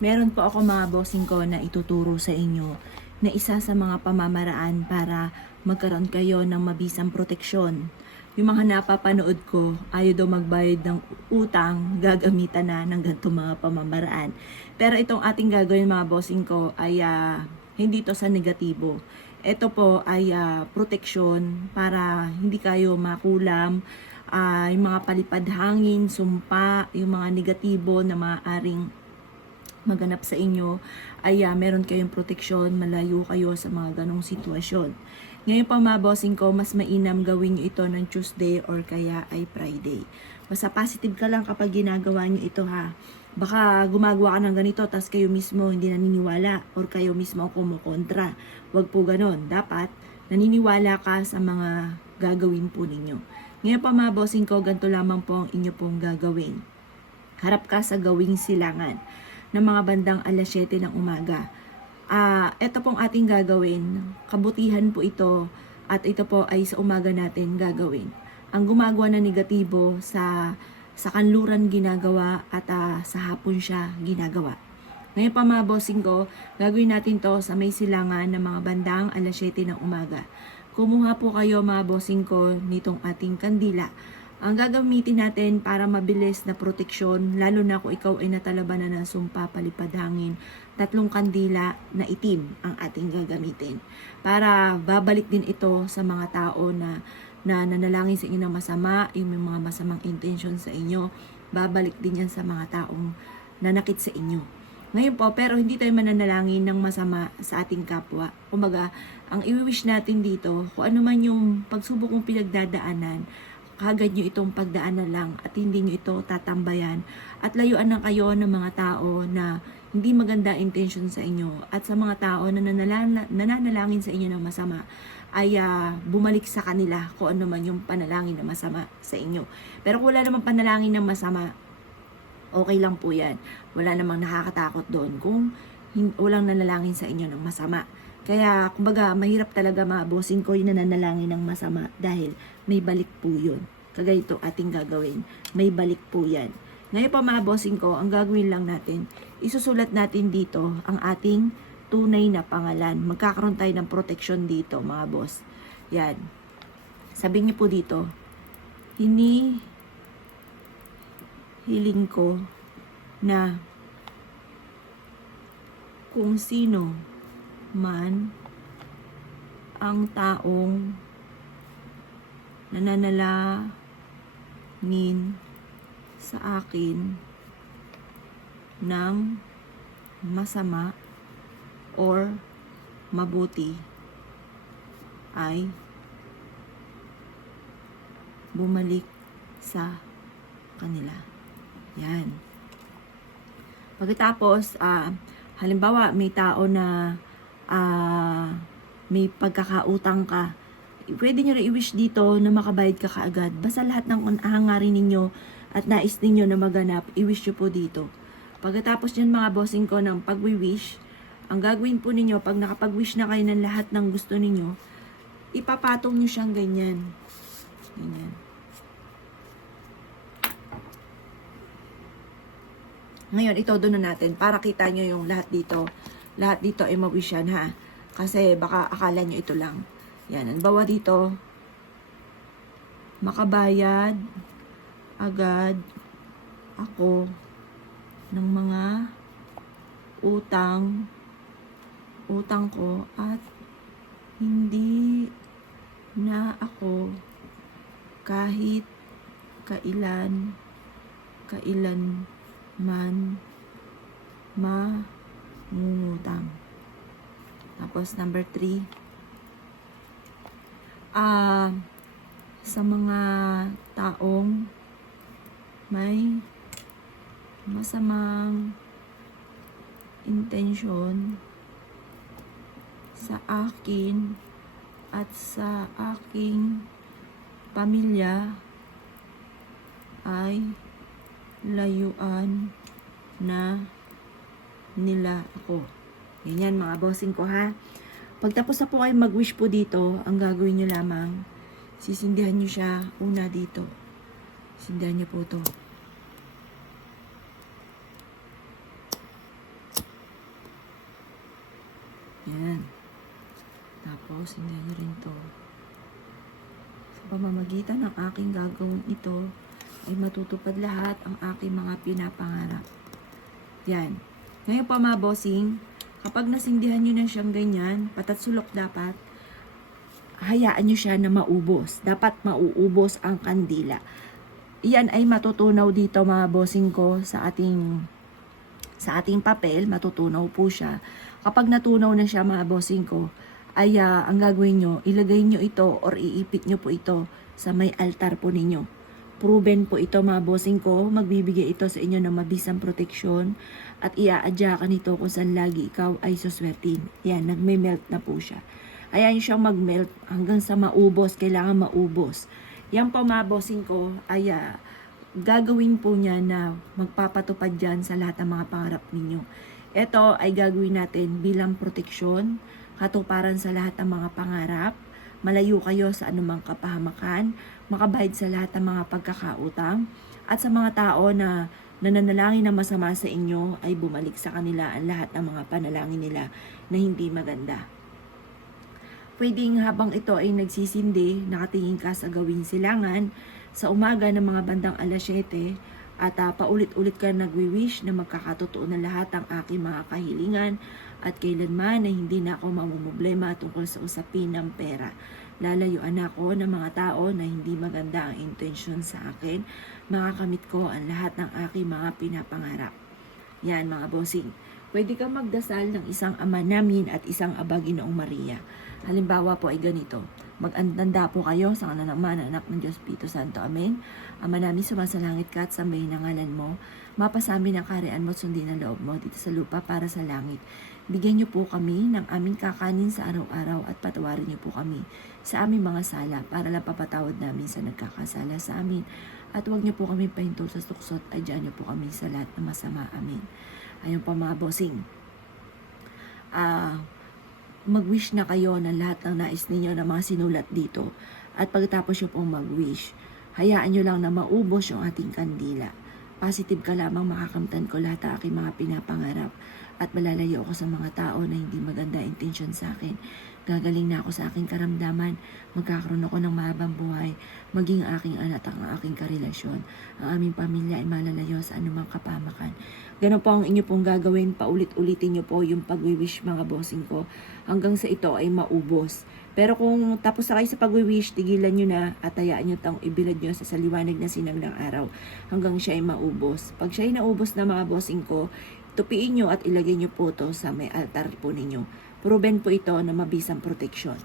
Meron po ako mga bossing ko na ituturo sa inyo na isa sa mga pamamaraan para magkaroon kayo ng mabisang proteksyon. Yung mga napapanood ko, ayaw daw magbayad ng utang, gagamitan na ng ganitong mga pamamaraan. Pero itong ating gagawin mga bossing ko ay hindi to sa negatibo. Ito po ay proteksyon para hindi kayo makulam, yung mga palipad hangin, sumpa, yung mga negatibo na maaaring maganap sa inyo ay meron kayong proteksyon, malayo kayo sa mga ganong sitwasyon. Ngayon pa mga bossing ko, mas mainam gawin nyo ito ng Tuesday or kaya ay Friday. Basta positive ka lang kapag ginagawa nyo ito ha. Baka gumagawa ka ng ganito, tas kayo mismo hindi naniniwala or kayo mismo kumukontra. Huwag po ganon. Dapat naniniwala ka sa mga gagawin po ninyo. Ngayon pa mga bossing ko, ganito lamang po ang inyo pong gagawin. Harap ka sa gawing silangan ng mga bandang alas 7 ng umaga. Ito pong ating gagawin, kabutihan po ito at ito po ay sa umaga natin gagawin. Ang gumagawa ng negatibo sa kanluran ginagawa at sa hapon siya ginagawa. Ngayon pa mga bossing ko, gagawin natin to sa may silangan ng mga bandang alas 7 ng umaga. Kumuha po kayo mga bossing ko nitong ating kandila. Ang gagamitin natin para mabilis na proteksyon, lalo na kung ikaw ay natalaban na ng sumpa, palipad hangin, 3 kandila na itim ang ating gagamitin. Para babalik din ito sa mga tao na nanalangin sa inyo ng masama, yung may mga masamang intention sa inyo, babalik din yan sa mga taong nanakit sa inyo. Ngayon po, pero hindi tayo mananalangin ng masama sa ating kapwa. Kumbaga, ang i-wish natin dito, kung ano man yung pagsubok mong pinagdadaanan, kagad nyo itong pagdaanan lang at hindi nyo ito tatambayan at layuan na kayo ng mga tao na hindi maganda intention sa inyo at sa mga tao na nananalangin sa inyo ng masama ay bumalik sa kanila kung ano man yung panalangin na masama sa inyo. Pero kung wala namang panalangin ng masama, okay lang po yan. Wala namang nakakatakot doon kung walang nanalangin sa inyo ng masama. Kaya, kumbaga, mahirap talaga mabossing ko yung nananalangin ng masama dahil may balik po yun. Kagaya ito ating gagawin. May balik po yan. Ngayon pa mga bossing ko, ang gagawin lang natin, isusulat natin dito ang ating tunay na pangalan. Magkakaroon tayo ng protection dito mga boss. Yan. Sabihin niyo po dito, hiling ko na kung sino man ang taong nananalangin sa akin ng masama or mabuti ay bumalik sa kanila. Yan. Pagkatapos, halimbawa may tao na may pagkakautang ka, pwede nyo rin i-wish dito na makabayad ka kaagad. Basta lahat ng hangarin ninyo at nais ninyo na maganap, i-wish nyo po dito. Pagkatapos yun mga bossing ko ng pag-wish, ang gagawin po ninyo, pag nakapag-wish na kayo ng lahat ng gusto ninyo, ipapatong nyo siyang ganyan. Ganyan. Ngayon, ito doon na natin para kita nyo yung lahat dito. Lahat dito ay ma-wish yan ha. Kasi baka akala nyo ito lang. Yan, ang bawa dito, makabayad agad ako ng mga utang ko at hindi na ako kahit kailan man mangungutang. Tapos number 3, sa mga taong may masamang intention sa akin at sa aking pamilya ay layuan na nila ako. Ganyan mga bossing ko ha. Pagtapos na po kayo mag-wish po dito, ang gagawin nyo lamang, sisindihan nyo siya una dito. Sindihan nyo po to. Yan. Tapos, hindi nyo rin to. Sa pamamagitan ng aking gagawin ito, ay matutupad lahat ang aking mga pinapangarap. Yan. Ngayon pa mga bossing, kapag nasindihan nyo na siyang ganyan, patat sulok dapat, hayaan nyo siya na maubos. Dapat mauubos ang kandila. Iyan ay matutunaw dito mga bossing ko sa ating papel, matutunaw po siya. Kapag natunaw na siya mga bossing ko, ay ang gagawin nyo, ilagay nyo ito or iipit nyo po ito sa may altar po ninyo. Proven po ito mga bossing ko, magbibigay ito sa inyo ng mabisang proteksyon at iaadya ka nito kung saan lagi ikaw ay suswertin. Yan, nagme-melt na po siya. Ayan siyang mag-melt hanggang sa maubos, kailangan maubos. Yan po mga bossing ko ay gagawin po niya na magpapatupad dyan sa lahat ng mga pangarap ninyo. Ito ay gagawin natin bilang proteksyon, katuparan sa lahat ng mga pangarap, malayo kayo sa anumang kapahamakan, makabayad sa lahat ng mga pagkakautang, at sa mga tao na nananalangin na masama sa inyo ay bumalik sa kanila ang lahat ng mga panalangin nila na hindi maganda. Pwedeng habang ito ay nagsisindi, nakatingin ka sa gawing silangan, sa umaga ng mga bandang alas 7, at paulit-ulit ka nagwi-wish na magkakatotoo na lahat ang aking mga kahilingan at kailanman na hindi na ako mamumblema tungkol sa usapin ng pera. Lalayuan ako ng mga tao na hindi maganda ang intensyon sa akin. Makakamit ko ang lahat ng aking mga pinapangarap. Yan mga bossing. Pwede kang magdasal ng isang Ama Namin at isang Aba Ginoong Maria. Halimbawa po ay ganito. Mag-andanda po kayo sa kanan ng Ama, Anak ng Diyos, Espiritu Santo. Amen. Ama namin, sumasalangit ka at sambahin ang ngalan mo. Mapasamin ang kaharian mo at sundin ang loob mo dito sa lupa para sa langit. Bigyan niyo po kami ng aming kakanin sa araw-araw at patawarin niyo po kami sa aming mga sala para lang papatawad namin sa nagkakasala sa amin. At huwag niyo po kami pahintol sa tuksot at dyan niyo po kami sa lahat ng masama. Amen. Ayun po mga bossing. Mag-wish na kayo ng lahat ng nais ninyo na mga sinulat dito. At pagkatapos nyo pong mag-wish, hayaan nyo lang na maubos yung ating kandila. Positive ka lamang, makakamtan ko lahat ng aking mga pinapangarap. At malalayo ako sa mga tao na hindi maganda intensyon sa akin. Gagaling na ako sa aking karamdaman. Magkakaroon ako ng mahabang buhay. Maging aking anak at ang aking karelasyon. Ang aming pamilya ay malalayo sa anumang kapamakan. Ganun po ang inyo pong gagawin. Paulit-ulitin nyo po yung pag-wish mga bossing ko. Hanggang sa ito ay maubos. Pero kung tapos na kayo sa pag-wish, tigilan nyo na at hayaan nyo tang ibilad nyo sa liwanag na sinag ng araw. Hanggang siya ay maubos. Pag siya ay naubos na mga bossing ko, tupiin nyo at ilagay nyo po to sa may altar po ninyo. Proven po ito na mabisang proteksyon.